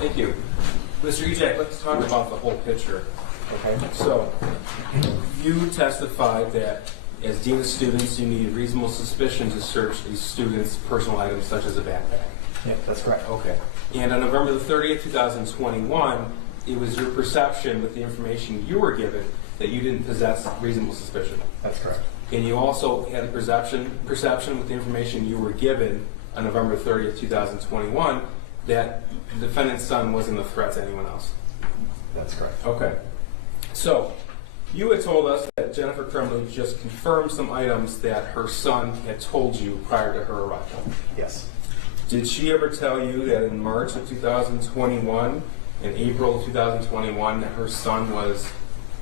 Thank you. Mr. Ejak, let's talk about the whole picture. Okay, so you testified that as dean of students, you need reasonable suspicion to search a student's personal items such as a backpack. Yeah, that's correct. Okay. And on November the 30th, 2021, it was your perception with the information you were given that you didn't possess reasonable suspicion. That's correct. And you also had a perception with the information you were given on November 30th, 2021, that the defendant's son wasn't a threat to anyone else. That's correct. Okay. So, you had told us that Jennifer Crumbley just confirmed some items that her son had told you prior to her arrival. Yes. Did she ever tell you that in March of 2021 and April of 2021 that her son was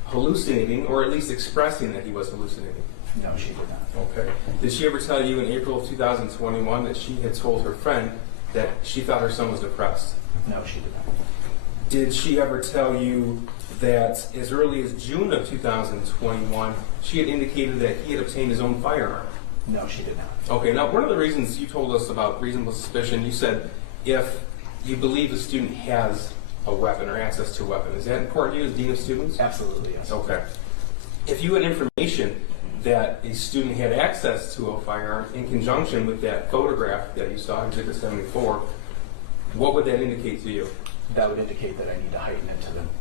hallucinating, or at least expressing that he was hallucinating? No, she did not. Okay. Did she ever tell you in April of 2021 that she had told her friend that she thought her son was depressed? No, she did not. Did she ever tell you that as early as June of 2021, she had indicated that he had obtained his own firearm? No, she did not. Okay, now one of the reasons you told us about reasonable suspicion, you said if you believe the student has a weapon or access to a weapon. Is that important to you as dean of students? Absolutely, yes. Okay. If you had information that a student had access to a firearm in conjunction with that photograph that you saw in Exhibit 74, what would that indicate to you? That would indicate that I need to heighten it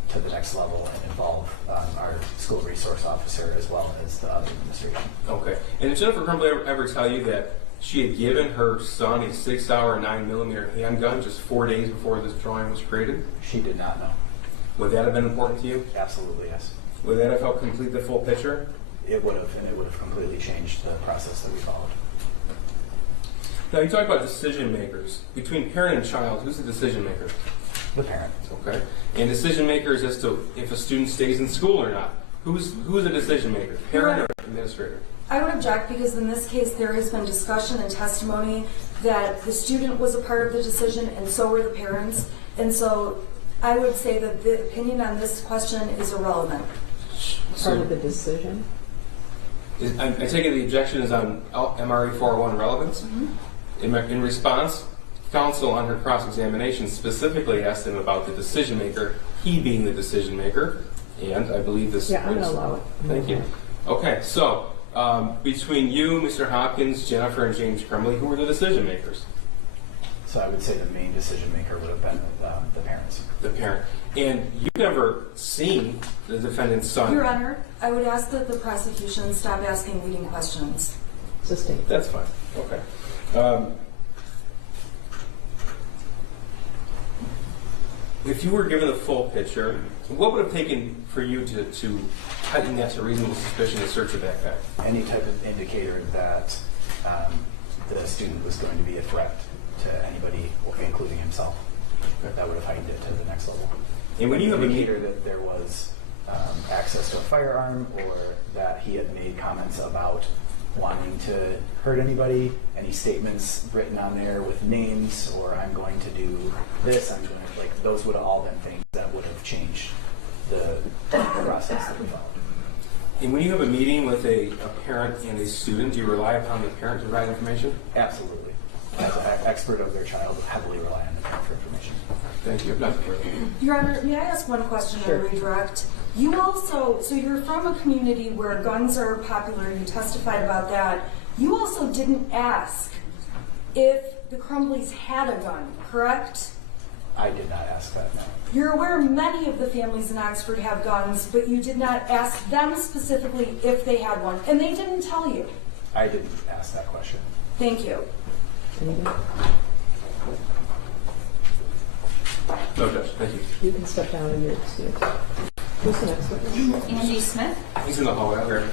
to the next level and involve our school resource officer as well as the other administration. Okay. And did Jennifer Crumbley ever tell you that she had given her son a 6-hour 9mm handgun just 4 days before this drawing was created? She did not know. Would that have been important to you? Absolutely, yes. Would that have helped complete the full picture? It would have, and it would have completely changed the process that we followed. Now, you talk about decision makers. Between parent and child, who's the decision maker? The parent. Okay. And decision makers as to if a student stays in school or not. Who's a decision maker? Parent or administrator? I would object because in this case there has been discussion and testimony that the student was a part of the decision and so were the parents. And so I would say that the opinion on this question is irrelevant. Part of the decision? I take it the objection is on MRE 401 relevance? Mm-hmm. In response, counsel on her cross-examination specifically asked him about the decision maker, he being the decision maker, and I believe this... Yeah, I'm going to allow it. Thank you. Okay, so between you, Mr. Hopkins, Jennifer, and James Crumbley, who were the decision makers? So I would say the main decision maker would have been the parents. The parent. And you've never seen the defendant's son? Your Honor, I would ask that the prosecution stop asking leading questions. Sustained. That's fine. Okay. If you were given the full picture, what would have taken for you to heighten that to reasonable suspicion to search a backpack? Any type of indicator that the student was going to be a threat to anybody, including himself. That would have heightened it to the next level. And when you have an indicator that there was access to a firearm, or that he had made comments about wanting to hurt anybody, any statements written on there with names, or I'm going to do this, I'm going to, like, those would have all been things that would have changed the process that we followed. And when you have a meeting with a parent and a student, do you rely upon the parent to provide information? Absolutely. As an expert of their child, heavily rely on the parent for information. Thank you. Your Honor, may I ask one question Sure. on redirect? You also, so you're from a community where guns are popular, you testified about that. You also didn't ask if the Crumbleys had a gun, correct? I did not ask that, no. You're aware many of the families in Oxford have guns, but you did not ask them specifically if they had one, and they didn't tell you. I didn't ask that question. Thank you. Anything? No, Judge. Thank you. You can step down and you're excused. Who's the next witness? Andy Smith. He's in the hallway out here.